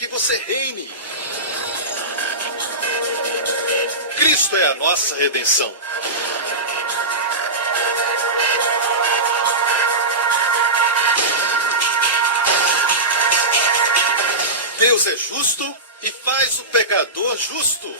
que você reine. Cristo é a nossa redenção. Deus é justo e faz o pecador justo.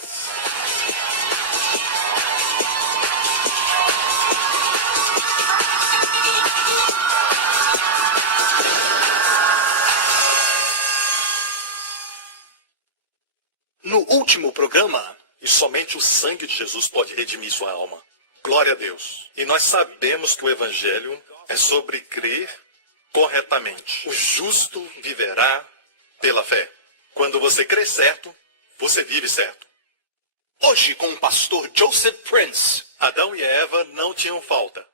No último programa, e somente o sangue de Jesus pode redimir sua alma. Glória a Deus. E nós sabemos que o Evangelho é sobre crer corretamente. O justo viverá pela fé. Quando você crê certo, você vive certo. Hoje com o pastor Joseph Prince. Adão e Eva não tinham falta.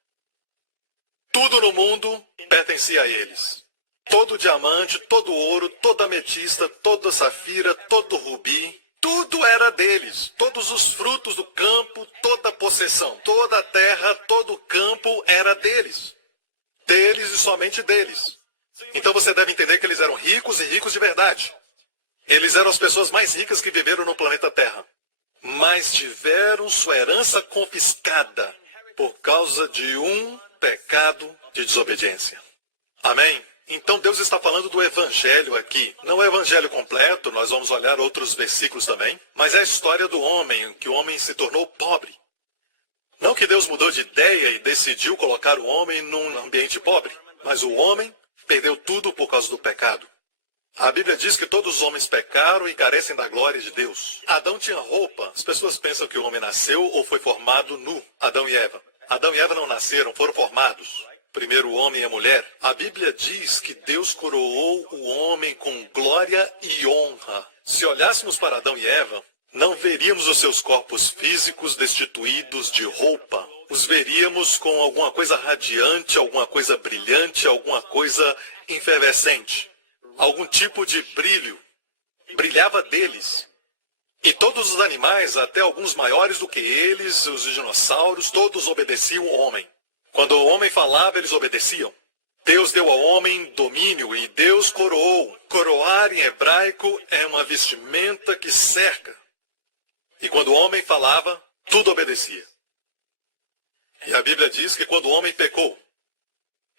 Tudo no mundo pertencia a eles. Todo diamante, todo ouro, toda ametista, toda safira, todo rubi, tudo era deles. Todos os frutos do campo, toda a possessão, toda a terra, todo o campo era deles. Deles e somente deles. Então você deve entender que eles eram ricos e ricos de verdade. Eles eram as pessoas mais ricas que viveram no planeta Terra. Mas tiveram sua herança confiscada por causa de um pecado de desobediência. Amém? Então Deus está falando do Evangelho aqui. Não é o Evangelho completo, nós vamos olhar outros versículos também. Mas é a história do homem, que o homem se tornou pobre. Não que Deus mudou de ideia e decidiu colocar o homem num ambiente pobre. Mas o homem perdeu tudo por causa do pecado. A Bíblia diz que todos os homens pecaram e carecem da glória de Deus. Adão tinha roupa. As pessoas pensam que o homem nasceu ou foi formado nu. Adão e Eva. Adão e Eva não nasceram, foram formados. Primeiro o homem e a mulher. A Bíblia diz que Deus coroou o homem com glória e honra. Se olhássemos para Adão e Eva, não veríamos os seus corpos físicos destituídos de roupa. Os veríamos com alguma coisa radiante, alguma coisa brilhante, alguma coisa efervescente. Algum tipo de brilho. Brilhava deles. E todos os animais, até alguns maiores do que eles, os dinossauros, todos obedeciam o homem. Quando o homem falava, eles obedeciam. Deus deu ao homem domínio e Deus coroou. Coroar em hebraico é uma vestimenta que cerca. E quando o homem falava, tudo obedecia. E a Bíblia diz que quando o homem pecou,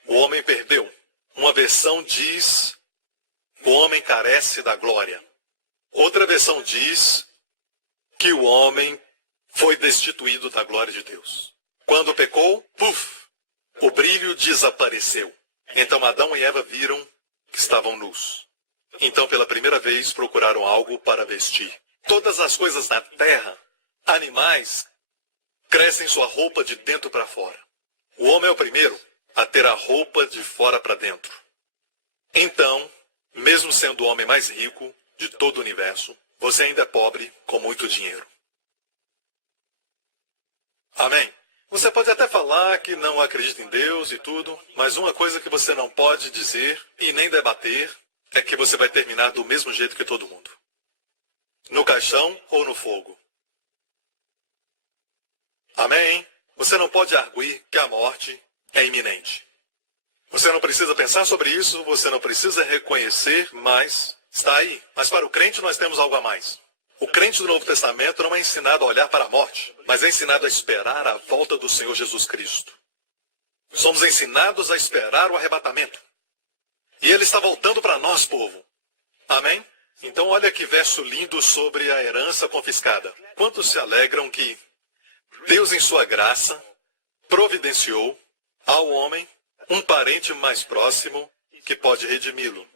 o homem perdeu. Uma versão diz, o homem carece da glória. Outra versão diz que o homem foi destituído da glória de Deus. Quando pecou, o brilho desapareceu. Então Adão e Eva viram que estavam nus. Então pela primeira vez procuraram algo para vestir. Todas as coisas na terra, animais, crescem sua roupa de dentro para fora. O homem é o primeiro a ter a roupa de fora para dentro. Então, mesmo sendo o homem mais rico de todo o universo, você ainda é pobre com muito dinheiro. Amém? Você pode até falar que não acredita em Deus e tudo, mas uma coisa que você não pode dizer e nem debater é que você vai terminar do mesmo jeito que todo mundo. No caixão ou no fogo. Amém? Você não pode arguir que a morte é iminente. Você não precisa pensar sobre isso, você não precisa reconhecer, mas está aí. Mas para o crente nós temos algo a mais. O crente do Novo Testamento não é ensinado a olhar para a morte, mas é ensinado a esperar a volta do Senhor Jesus Cristo. Somos ensinados a esperar o arrebatamento. E Ele está voltando para nós, povo. Amém? Então olha que verso lindo sobre a herança confiscada. Quantos se alegram que Deus, em sua graça, providenciou ao homem um parente mais próximo que pode redimi-lo.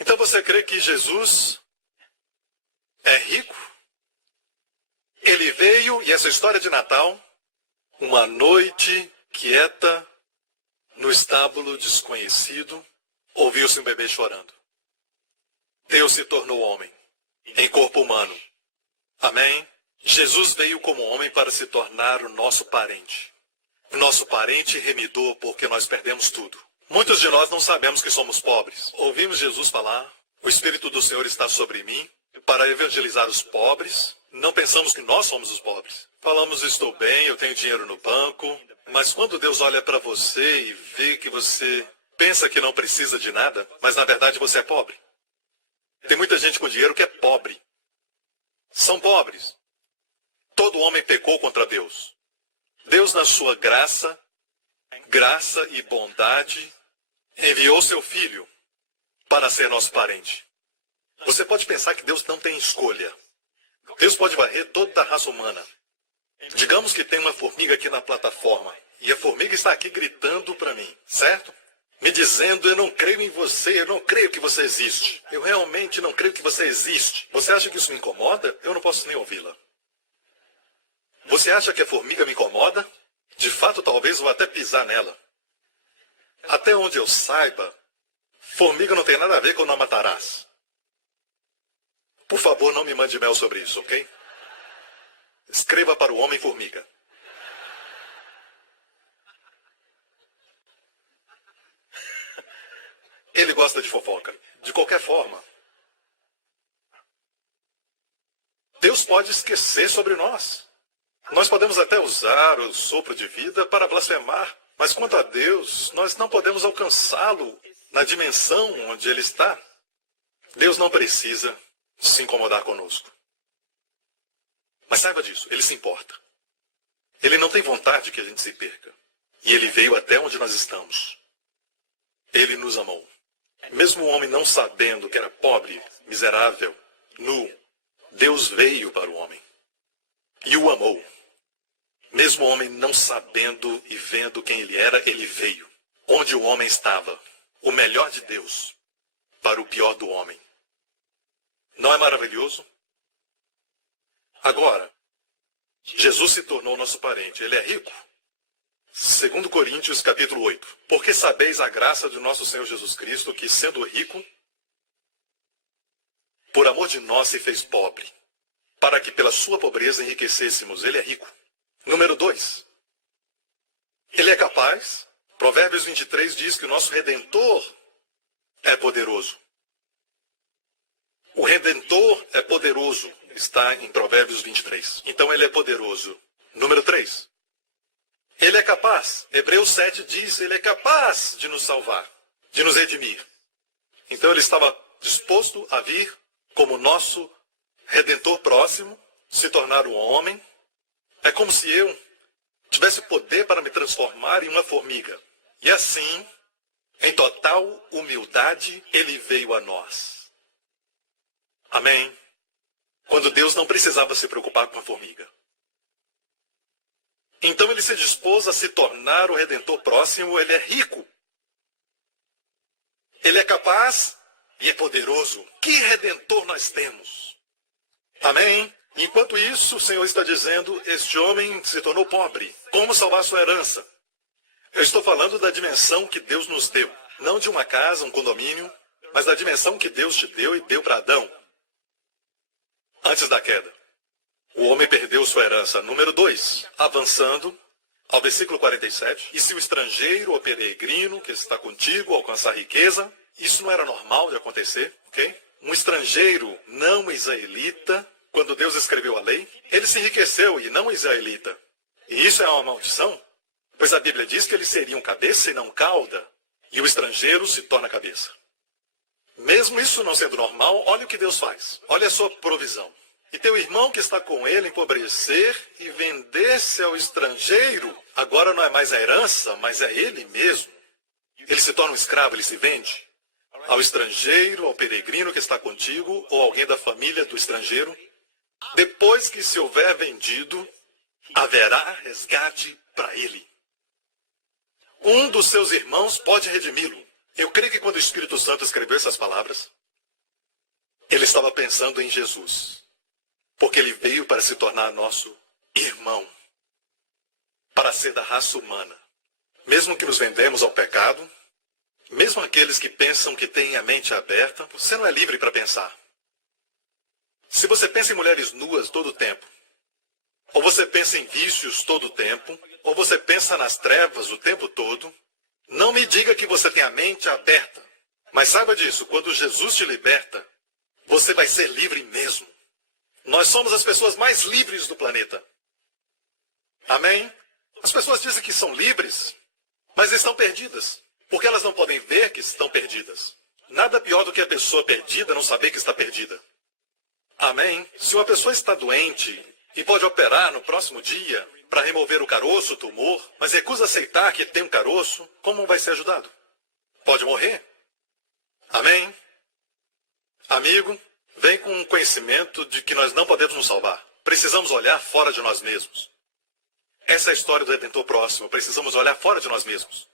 Então você crê que Jesus é rico? Ele veio, e essa história de Natal, uma noite quieta, no estábulo desconhecido, ouviu-se um bebê chorando. Deus se tornou homem, em corpo humano. Amém? Jesus veio como homem para se tornar o nosso parente. O nosso parente remidor porque nós perdemos tudo. Muitos de nós não sabemos que somos pobres. Ouvimos Jesus falar, o Espírito do Senhor está sobre mim, para evangelizar os pobres. Não pensamos que nós somos os pobres. Falamos, estou bem, eu tenho dinheiro no banco. Mas quando Deus olha para você e vê que você pensa que não precisa de nada, mas na verdade você é pobre. Tem muita gente com dinheiro que é pobre. São pobres. Todo homem pecou contra Deus. Deus, na sua graça e bondade, enviou seu filho para ser nosso parente. Você pode pensar que Deus não tem escolha. Deus pode varrer toda a raça humana. Digamos que tem uma formiga aqui na plataforma. E a formiga está aqui gritando para mim, certo? Me dizendo, eu não creio em você, eu não creio que você existe. Eu realmente não creio que você existe. Você acha que isso me incomoda? Eu não posso nem ouvi-la. Você acha que a formiga me incomoda? De fato, talvez eu vou até pisar nela. Até onde eu saiba, formiga não tem nada a ver com namatarás. Por favor, não me mande mel sobre isso, ok? Escreva para o Homem-Formiga. Ele gosta de fofoca. De qualquer forma. Deus pode esquecer sobre nós. Nós podemos até usar o sopro de vida para blasfemar. Mas quanto a Deus, nós não podemos alcançá-lo na dimensão onde Ele está. Deus não precisa se incomodar conosco. Mas saiba disso, Ele se importa. Ele não tem vontade que a gente se perca. E Ele veio até onde nós estamos. Ele nos amou. Mesmo o homem não sabendo que era pobre, miserável, nu, Deus veio para o homem. E o amou. Mesmo o homem não sabendo e vendo quem ele era, ele veio. Onde o homem estava, o melhor de Deus, para o pior do homem. Não é maravilhoso? Agora, Jesus se tornou nosso parente. Ele é rico. 2 Coríntios, capítulo 8. Porque sabeis a graça de nosso Senhor Jesus Cristo, que sendo rico, por amor de nós se fez pobre, para que pela sua pobreza enriquecêssemos. Ele é rico. Número 2. Ele é capaz. Provérbios 23 diz que o nosso Redentor é poderoso. O Redentor é poderoso. Está em Provérbios 23. Então ele é poderoso. Número 3. Ele é capaz. Hebreus 7 diz, ele é capaz de nos salvar, de nos redimir. Então ele estava disposto a vir como nosso Redentor próximo, se tornar um homem. É como se eu tivesse poder para me transformar em uma formiga. E assim, em total humildade, ele veio a nós. Amém? Quando Deus não precisava se preocupar com a formiga. Então ele se dispôs a se tornar o Redentor próximo. Ele é rico. Ele é capaz e é poderoso. Que Redentor nós temos? Amém? Enquanto isso, o Senhor está dizendo, este homem se tornou pobre. Como salvar sua herança? Eu estou falando da dimensão que Deus nos deu. Não de uma casa, um condomínio, mas da dimensão que Deus te deu e deu para Adão. Antes da queda. O homem perdeu sua herança. Número 2. Avançando ao versículo 47. E se o estrangeiro ou peregrino que está contigo alcançar riqueza, isso não era normal de acontecer, ok? Um estrangeiro não israelita, quando Deus escreveu a lei, ele se enriqueceu e não israelita. E isso é uma maldição, pois a Bíblia diz que eles seriam cabeça e não cauda, e o estrangeiro se torna cabeça. Mesmo isso não sendo normal, olha o que Deus faz. Olha a sua provisão. E teu irmão que está com ele empobrecer e vender-se ao estrangeiro, agora não é mais a herança, mas é ele mesmo. Ele se torna um escravo, ele se vende. Ao estrangeiro, ao peregrino que está contigo, ou alguém da família do estrangeiro. Depois que se houver vendido, haverá resgate para ele. Um dos seus irmãos pode redimi-lo. Eu creio que quando o Espírito Santo escreveu essas palavras, ele estava pensando em Jesus. Porque ele veio para se tornar nosso irmão. Para ser da raça humana. Mesmo que nos vendemos ao pecado, mesmo aqueles que pensam que têm a mente aberta, você não é livre para pensar. Se você pensa em mulheres nuas todo o tempo, ou você pensa em vícios todo o tempo, ou você pensa nas trevas o tempo todo, não me diga que você tem a mente aberta. Mas saiba disso, quando Jesus te liberta, você vai ser livre mesmo. Nós somos as pessoas mais livres do planeta. Amém? As pessoas dizem que são livres, mas estão perdidas, porque elas não podem ver que estão perdidas. Nada pior do do que a pessoa perdida não saber que está perdida. Amém? Se uma pessoa está doente e pode operar no próximo dia para remover o caroço, o tumor, mas recusa aceitar que tem um caroço, como vai ser ajudado? Pode morrer. Amém? Amigo, vem com o conhecimento de que nós não podemos nos salvar. Precisamos olhar fora de nós mesmos. Essa é a história do Redentor próximo. Precisamos olhar fora de nós mesmos.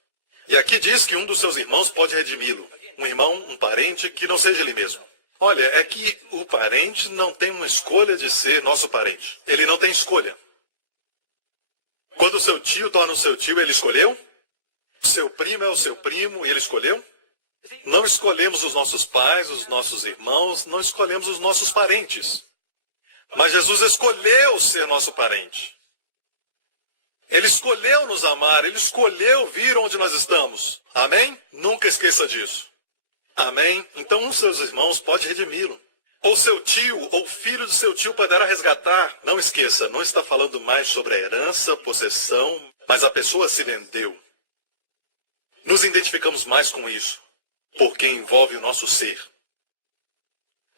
E aqui diz que um dos seus irmãos pode redimi-lo. Um irmão, um parente que não seja ele mesmo. Olha, é que o parente não tem uma escolha de ser nosso parente. Ele não tem escolha. Quando o seu tio torna o seu tio, ele escolheu? Seu primo é o seu primo e ele escolheu? Não escolhemos os nossos pais, os nossos irmãos, não escolhemos os nossos parentes. Mas Jesus escolheu ser nosso parente. Ele escolheu nos amar, ele escolheu vir onde nós estamos. Amém? Nunca esqueça disso. Amém? Então um dos seus irmãos pode redimi-lo. Ou seu tio, ou filho do seu tio poderá resgatar. Não esqueça, não está falando mais sobre a herança, possessão, mas a pessoa se vendeu. Nos identificamos mais com isso, porque envolve o nosso ser.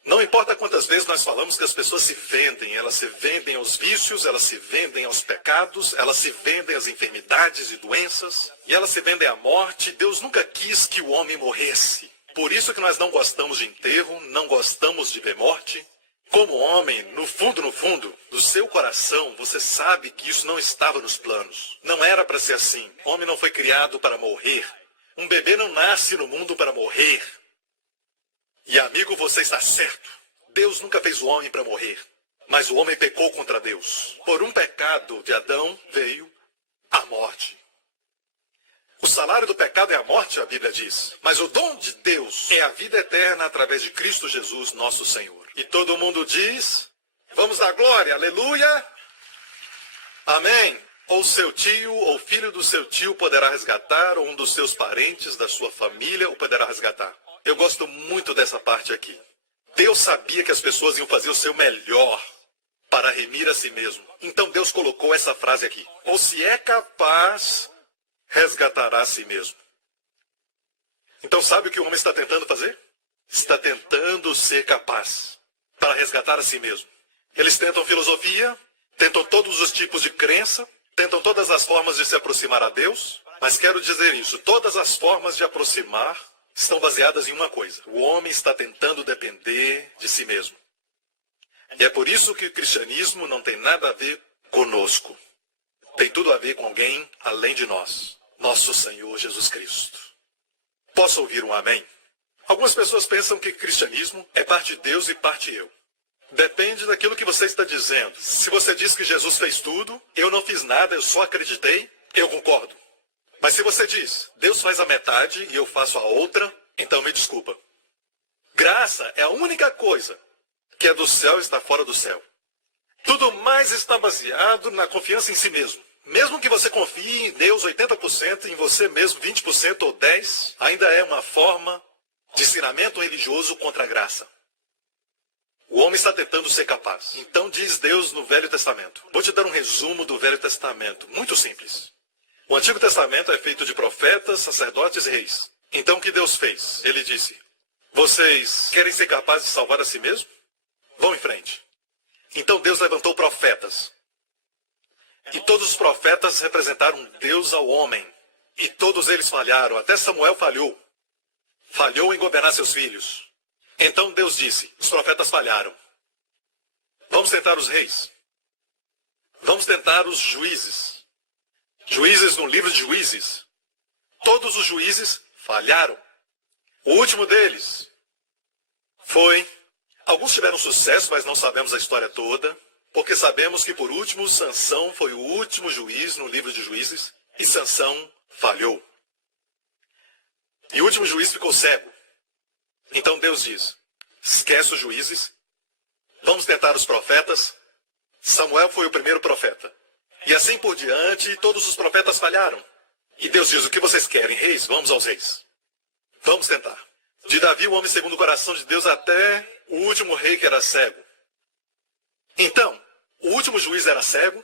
Não importa quantas vezes nós falamos que as pessoas se vendem, elas se vendem aos vícios, elas se vendem aos pecados, elas se vendem às enfermidades e doenças, e elas se vendem à morte. Deus nunca quis que o homem morresse. Por isso que nós não gostamos de enterro, não gostamos de ver morte. Como homem, no fundo, do seu coração, você sabe que isso não estava nos planos. Não era para ser assim. O homem não foi criado para morrer. Um bebê não nasce no mundo para morrer. E amigo, você está certo. Deus nunca fez o homem para morrer. Mas o homem pecou contra Deus. Por um pecado de Adão veio a morte. O salário do pecado é a morte, a Bíblia diz. Mas o dom de Deus é a vida eterna através de Cristo Jesus, nosso Senhor. E todo mundo diz, vamos dar glória, aleluia. Amém. Ou seu tio, ou filho do seu tio poderá resgatar, ou um dos seus parentes da sua família o poderá resgatar. Eu gosto muito dessa parte aqui. Deus sabia que as pessoas iam fazer o seu melhor para remir a si mesmo. Então Deus colocou essa frase aqui. Ou se é capaz, resgatará a si mesmo. Então sabe o que o homem está tentando fazer? Está tentando ser capaz para resgatar a si mesmo. Eles tentam filosofia, tentam todos os tipos de crença, tentam todas as formas de se aproximar a Deus, mas quero dizer isso, todas as formas de aproximar estão baseadas em uma coisa. O homem está tentando depender de si mesmo. E é por isso que o cristianismo não tem nada a ver conosco. Tem tudo a ver com alguém além de nós. Nosso Senhor Jesus Cristo. Posso ouvir um amém? Algumas pessoas pensam que cristianismo é parte de Deus e parte eu. Depende daquilo que você está dizendo. Se você diz que Jesus fez tudo, eu não fiz nada, eu só acreditei, eu concordo. Mas se você diz, Deus faz a metade e eu faço a outra, então me desculpa. Graça é a única coisa que é do céu e está fora do céu. Tudo mais está baseado na confiança em si mesmo. Mesmo que você confie em Deus 80%, em você mesmo 20% ou 10%, ainda é uma forma de ensinamento religioso contra a graça. O homem está tentando ser capaz. Então diz Deus no Velho Testamento. Vou te dar um resumo do Velho Testamento, muito simples. O Antigo Testamento é feito de profetas, sacerdotes e reis. Então o que Deus fez? Ele disse, vocês querem ser capazes de salvar a si mesmo? Vão em frente. Então Deus levantou profetas. E todos os profetas representaram Deus ao homem. E todos eles falharam. Até Samuel falhou. Falhou em governar seus filhos. Então Deus disse, os profetas falharam. Vamos tentar os reis. Vamos tentar os juízes. Juízes no livro de Juízes. Todos os juízes falharam. O último deles foi... Alguns tiveram sucesso, mas não sabemos a história toda. Porque sabemos que, por último, Sansão foi o último juiz no livro de Juízes, e Sansão falhou. E o último juiz ficou cego. Então Deus diz, esquece os juízes, vamos tentar os profetas. Samuel foi o primeiro profeta. E assim por diante, todos os profetas falharam. E Deus diz, o que vocês querem, reis? Vamos aos reis. Vamos tentar. De Davi, o homem segundo o coração de Deus, até o último rei que era cego. Então, o último juiz era cego.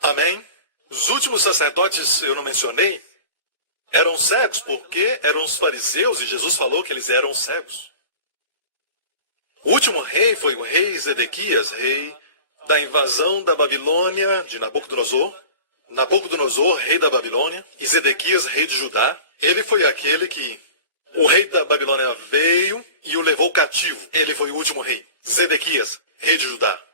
Amém? Os últimos sacerdotes eu não mencionei. Eram cegos porque eram os fariseus e Jesus falou que eles eram cegos. O último rei foi o rei Zedequias, rei da invasão da Babilônia de Nabucodonosor. Nabucodonosor, rei da Babilônia, e Zedequias, rei de Judá. Ele foi aquele que o rei da Babilônia veio e o levou cativo. Ele foi o último rei. Zedequias, rei de Judá.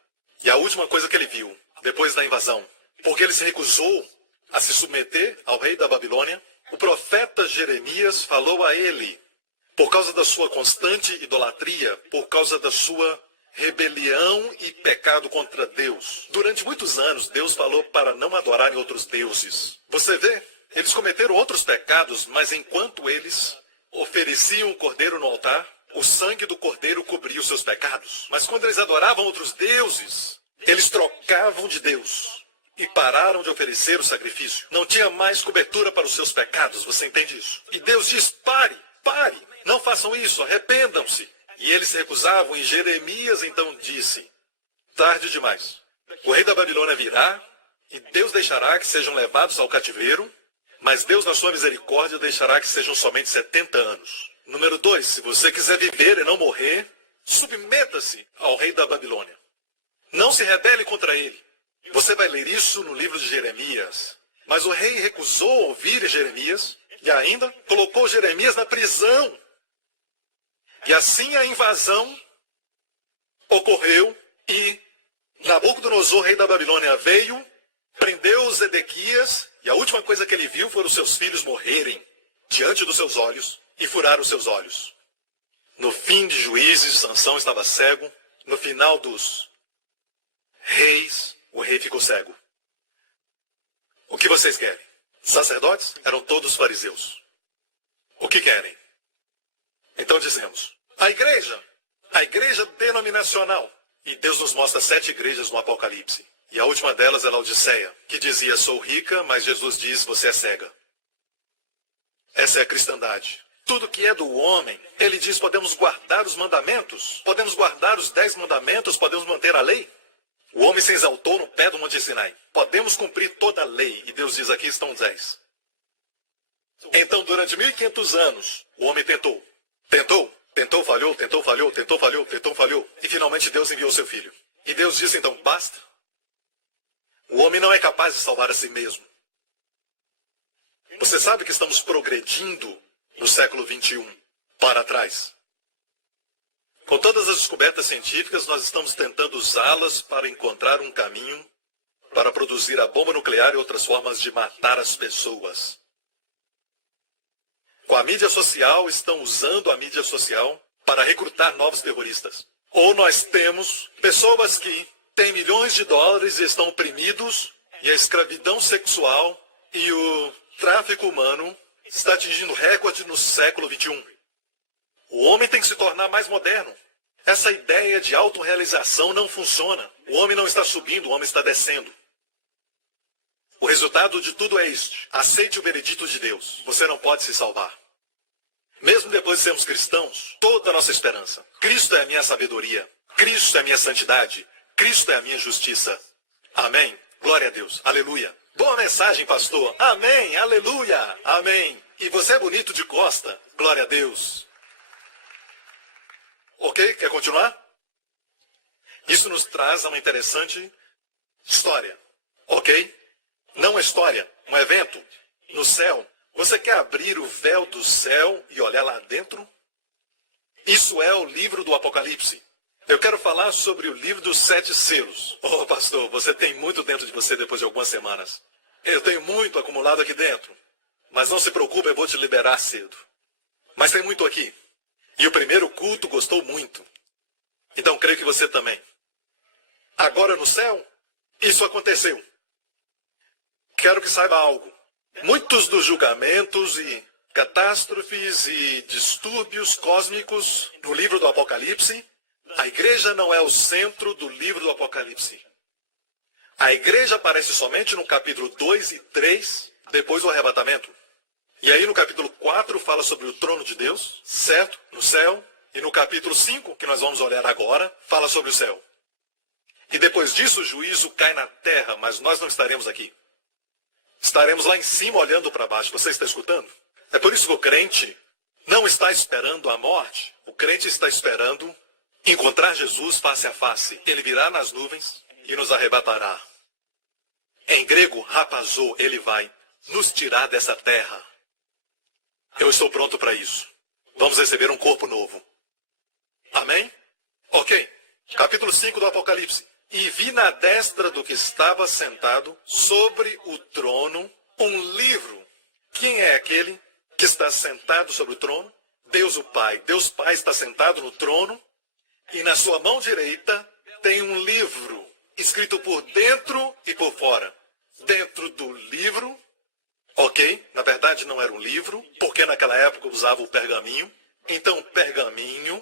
E a última coisa que ele viu, depois da invasão, porque ele se recusou a se submeter ao rei da Babilônia, o profeta Jeremias falou a ele, por causa da sua constante idolatria, por causa da sua rebelião e pecado contra Deus. Durante muitos anos, Deus falou para não adorarem outros deuses. Você vê, eles cometeram outros pecados, mas enquanto eles ofereciam o cordeiro no altar, o sangue do cordeiro cobria os seus pecados. Mas quando eles adoravam outros deuses, eles trocavam de Deus e pararam de oferecer o sacrifício. Não tinha mais cobertura para os seus pecados, você entende isso? E Deus diz, pare, não façam isso, arrependam-se. E eles se recusavam, e Jeremias então disse, tarde demais. O rei da Babilônia virá, e Deus deixará que sejam levados ao cativeiro, mas Deus, na sua misericórdia, deixará que sejam somente 70 anos. Número 2, se você quiser viver e não morrer, submeta-se ao rei da Babilônia. Não se rebele contra ele. Você vai ler isso no livro de Jeremias. Mas o rei recusou ouvir Jeremias, e ainda colocou Jeremias na prisão. E assim a invasão ocorreu e Nabucodonosor, rei da Babilônia, veio, prendeu Zedequias e a última coisa que ele viu foram os seus filhos morrerem diante dos seus olhos e furar os seus olhos. No fim de Juízes, Sansão estava cego. No final dos Reis, o rei ficou cego. O que vocês querem? Sacerdotes eram todos fariseus. O que querem? Então dizemos, a igreja denominacional. E Deus nos mostra 7 igrejas no Apocalipse. E a última delas é Laodiceia, que dizia, sou rica, mas Jesus diz, você é cega. Essa é a cristandade. Tudo que é do homem, ele diz, podemos guardar os mandamentos, podemos guardar os 10 mandamentos, podemos manter a lei. O homem se exaltou no pé do Monte Sinai. Podemos cumprir toda a lei. E Deus diz, aqui estão 10. Então, durante 1500 anos, o homem tentou, falhou. E finalmente Deus enviou seu filho. E Deus disse então, basta. O homem não é capaz de salvar a si mesmo. Você sabe que estamos progredindo no século 21 para trás. Com todas as descobertas científicas, nós estamos tentando usá-las para encontrar um caminho para produzir a bomba nuclear e outras formas de matar as pessoas. Com a mídia social, estão usando a mídia social para recrutar novos terroristas. Ou nós temos pessoas que têm milhões de dólares e estão oprimidos, e a escravidão sexual e o tráfico humano está atingindo recorde no século 21. O homem tem que se tornar mais moderno. Essa ideia de autorrealização não funciona. O homem não está subindo, o homem está descendo. O resultado de tudo é este. Aceite o veredito de Deus. Você não pode se salvar. Mesmo depois de sermos cristãos, toda a nossa esperança. Cristo é a minha sabedoria. Cristo é a minha santidade. Cristo é a minha justiça. Amém. Glória a Deus. Aleluia. Boa mensagem, pastor. Amém. Aleluia. Amém. E você é bonito de costa. Glória a Deus. Ok? Quer continuar? Isso nos traz a uma interessante história. Ok? Não uma história, um evento no céu. Você quer abrir o véu do céu e olhar lá dentro? Isso é o livro do Apocalipse. Eu quero falar sobre o livro dos 7 selos. Oh, pastor, você tem muito dentro de você depois de algumas semanas. Eu tenho muito acumulado aqui dentro. Mas não se preocupe, eu vou te liberar cedo. Mas tem muito aqui. E o primeiro culto gostou muito. Então creio que você também. Agora no céu, isso aconteceu. Quero que saiba algo. Muitos dos julgamentos e catástrofes e distúrbios cósmicos no livro do Apocalipse, a igreja não é o centro do livro do Apocalipse. A igreja aparece somente no capítulo 2 e 3, depois do arrebatamento. E aí no capítulo 4 fala sobre o trono de Deus, certo? No céu. E no capítulo 5, que nós vamos olhar agora, fala sobre o céu. E depois disso o juízo cai na terra, mas nós não estaremos aqui. Estaremos lá em cima olhando para baixo. Você está escutando? É por isso que o crente não está esperando a morte. O crente está esperando encontrar Jesus face a face. Ele virá nas nuvens e nos arrebatará. Em grego, rapazou, ele vai nos tirar dessa terra. Eu estou pronto para isso. Vamos receber um corpo novo. Amém? Ok. Capítulo 5 do Apocalipse. E vi na destra do que estava sentado sobre o trono um livro. Quem é aquele que está sentado sobre o trono? Deus o Pai. Deus Pai está sentado no trono e na sua mão direita tem um livro escrito por dentro e por fora. Dentro do livro, ok, na verdade não era um livro, porque naquela época usava o pergaminho. Então pergaminho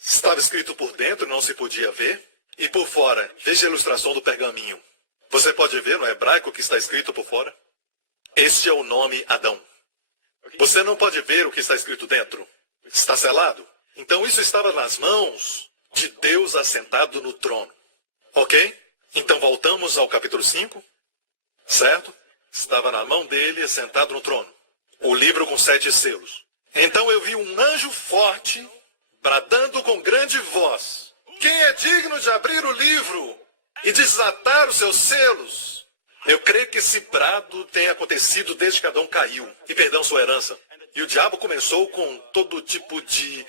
estava escrito por dentro, não se podia ver. E por fora, veja a ilustração do pergaminho. Você pode ver no hebraico o que está escrito por fora? Este é o nome Adão. Você não pode ver o que está escrito dentro. Está selado. Então isso estava nas mãos de Deus assentado no trono. Ok? Então voltamos ao capítulo 5. Certo? Estava na mão dele assentado no trono. O livro com 7 selos. Então eu vi um anjo forte bradando com grande voz. Quem é digno de abrir o livro e desatar os seus selos? Eu creio que esse brado tem acontecido desde que Adão caiu e perdeu sua herança. E o diabo começou com todo tipo de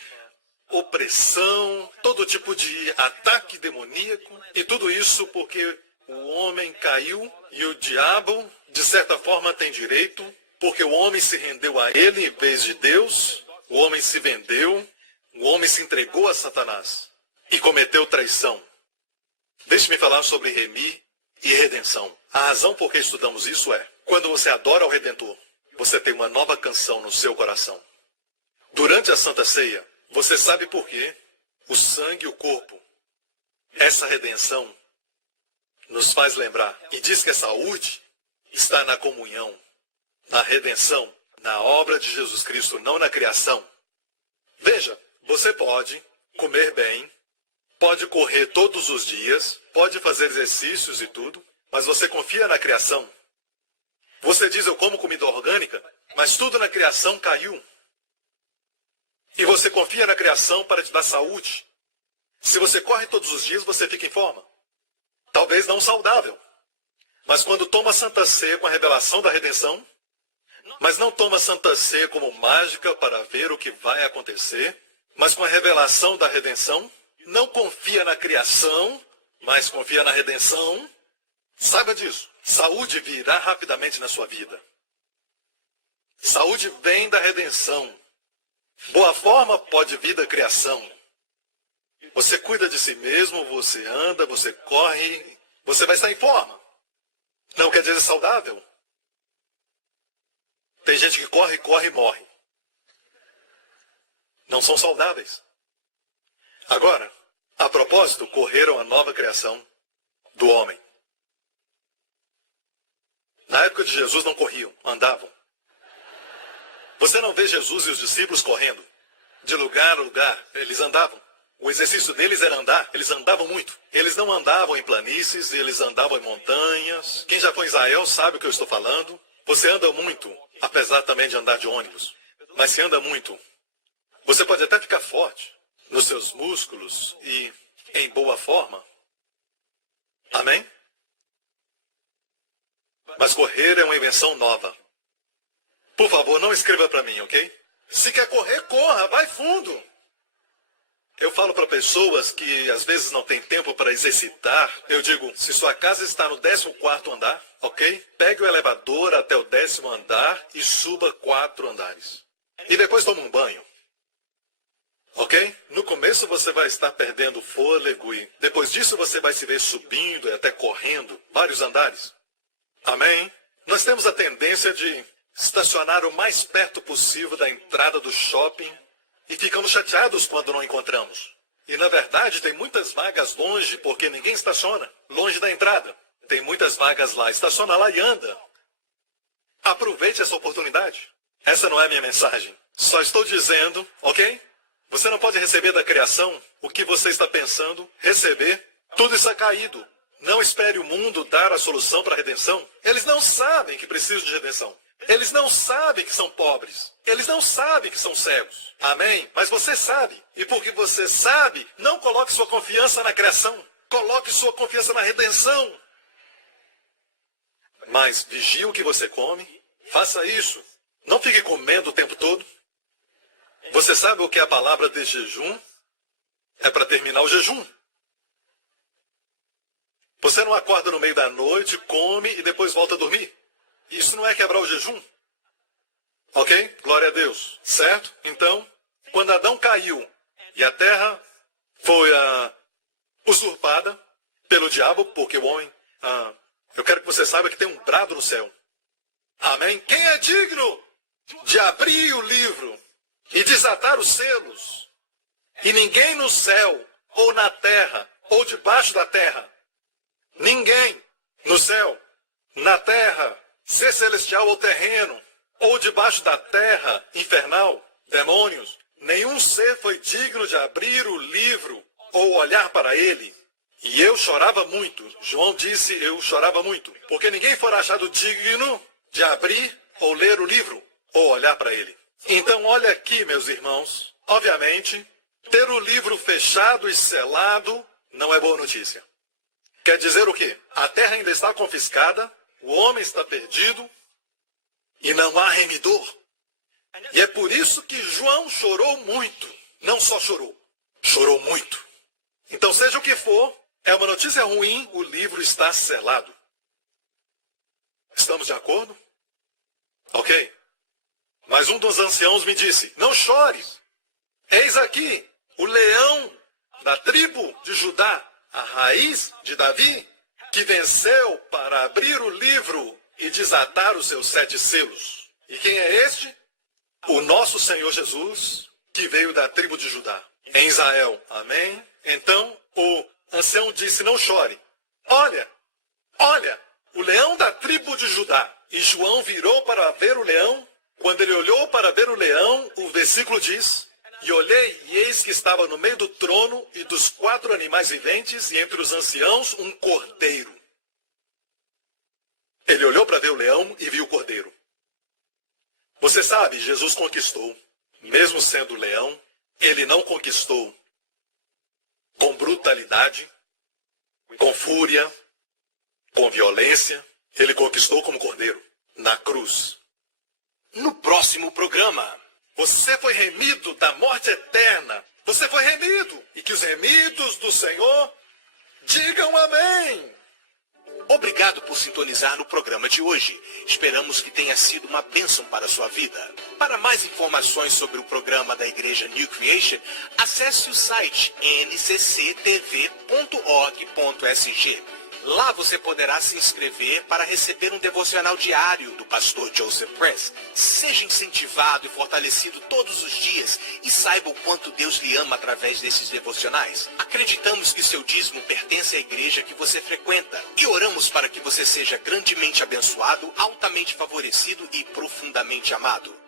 opressão, todo tipo de ataque demoníaco. E tudo isso porque o homem caiu e o diabo, de certa forma, tem direito. Porque o homem se rendeu a ele em vez de Deus. O homem se vendeu. O homem se entregou a Satanás. E cometeu traição. Deixe-me falar sobre remir e redenção. A razão por que estudamos isso é, quando você adora o Redentor, você tem uma nova canção no seu coração. Durante a Santa Ceia, você sabe por quê? O sangue e o corpo. Essa redenção nos faz lembrar. E diz que a saúde está na comunhão, na redenção, na obra de Jesus Cristo, não na criação. Veja, você pode comer bem, pode correr todos os dias, pode fazer exercícios e tudo, mas você confia na criação. Você diz, eu como comida orgânica, mas tudo na criação caiu. E você confia na criação para te dar saúde. Se você corre todos os dias, você fica em forma. Talvez não saudável. Mas quando toma Santa Ceia com a revelação da redenção, mas não toma Santa Ceia como mágica para ver o que vai acontecer, mas com a revelação da redenção, não confia na criação, mas confia na redenção. Saiba disso. Saúde virá rapidamente na sua vida. Saúde vem da redenção. Boa forma pode vir da criação. Você cuida de si mesmo, você anda, você corre, você vai estar em forma. Não quer dizer saudável. Tem gente que corre, corre e morre. Não são saudáveis. Agora, a propósito, correram a nova criação do homem. Na época de Jesus não corriam, andavam. Você não vê Jesus e os discípulos correndo de lugar a lugar, eles andavam. O exercício deles era andar, eles andavam muito. Eles não andavam em planícies, eles andavam em montanhas. Quem já foi em Israel sabe o que eu estou falando. Você anda muito, apesar também de andar de ônibus. Mas se anda muito, você pode até ficar forte nos seus músculos e em boa forma. Amém? Mas correr é uma invenção nova. Por favor, não escreva para mim, ok? Se quer correr, corra, vai fundo. Eu falo para pessoas que às vezes não têm tempo para exercitar. Eu digo, se sua casa está no 14º andar, ok? Pegue o elevador até o 10º andar e suba 4 andares. E depois tome um banho. Ok? No começo você vai estar perdendo fôlego e depois disso você vai se ver subindo e até correndo vários andares. Amém? Nós temos a tendência de estacionar o mais perto possível da entrada do shopping e ficamos chateados quando não encontramos. E na verdade tem muitas vagas longe porque ninguém estaciona, longe da entrada. Tem muitas vagas lá, estaciona lá e anda. Aproveite essa oportunidade. Essa não é a minha mensagem. Só estou dizendo, ok? Você não pode receber da criação o que você está pensando, receber. Tudo está caído. Não espere o mundo dar a solução para a redenção. Eles não sabem que precisam de redenção. Eles não sabem que são pobres. Eles não sabem que são cegos. Amém? Mas você sabe. E porque você sabe, não coloque sua confiança na criação. Coloque sua confiança na redenção. Mas vigie o que você come. Faça isso. Não fique comendo o tempo todo. Você sabe o que é a palavra de jejum? É para terminar o jejum. Você não acorda no meio da noite, come e depois volta a dormir. Isso não é quebrar o jejum. Ok? Glória a Deus. Certo? Então, quando Adão caiu e a terra foi usurpada pelo diabo, porque o homem... eu quero que você saiba que tem um brado no céu. Amém? Quem é digno de abrir o livro e desatar os selos? E ninguém no céu, ou na terra, ou debaixo da terra, ninguém no céu, na terra, ser celestial ou terreno, ou debaixo da terra, infernal, demônios, nenhum ser foi digno de abrir o livro ou olhar para ele. E eu chorava muito. João disse, eu chorava muito, porque ninguém foi achado digno de abrir ou ler o livro ou olhar para ele. Então, olha aqui, meus irmãos, obviamente, ter o livro fechado e selado não é boa notícia. Quer dizer o quê? A terra ainda está confiscada, o homem está perdido e não há remidor. E é por isso que João chorou muito. Não só chorou, chorou muito. Então, seja o que for, é uma notícia ruim, o livro está selado. Estamos de acordo? Ok. Mas um dos anciãos me disse, não chore. Eis aqui o leão da tribo de Judá, a raiz de Davi, que venceu para abrir o livro e desatar os seus 7 selos. E quem é este? O nosso Senhor Jesus, que veio da tribo de Judá, em Israel. Amém? Então, o ancião disse, não chore. Olha, o leão da tribo de Judá. E João virou para ver o leão. Quando ele olhou para ver o leão, o versículo diz, e olhei, e eis que estava no meio do trono e dos 4 animais viventes, e entre os anciãos, um cordeiro. Ele olhou para ver o leão e viu o cordeiro. Você sabe, Jesus conquistou. Mesmo sendo leão, ele não conquistou com brutalidade, com fúria, com violência. Ele conquistou como cordeiro, na cruz. No próximo programa, você foi remido da morte eterna. Você foi remido. E que os remidos do Senhor digam amém. obrigado por sintonizar no programa de hoje. Esperamos que tenha sido uma bênção para a sua vida. Para mais informações sobre o programa da Igreja New Creation, acesse o site ncctv.org.sg. Lá você poderá se inscrever para receber um devocional diário do pastor Joseph Prince. Seja incentivado e fortalecido todos os dias e saiba o quanto Deus lhe ama através desses devocionais. Acreditamos que seu dízimo pertence à igreja que você frequenta e oramos para que você seja grandemente abençoado, altamente favorecido e profundamente amado.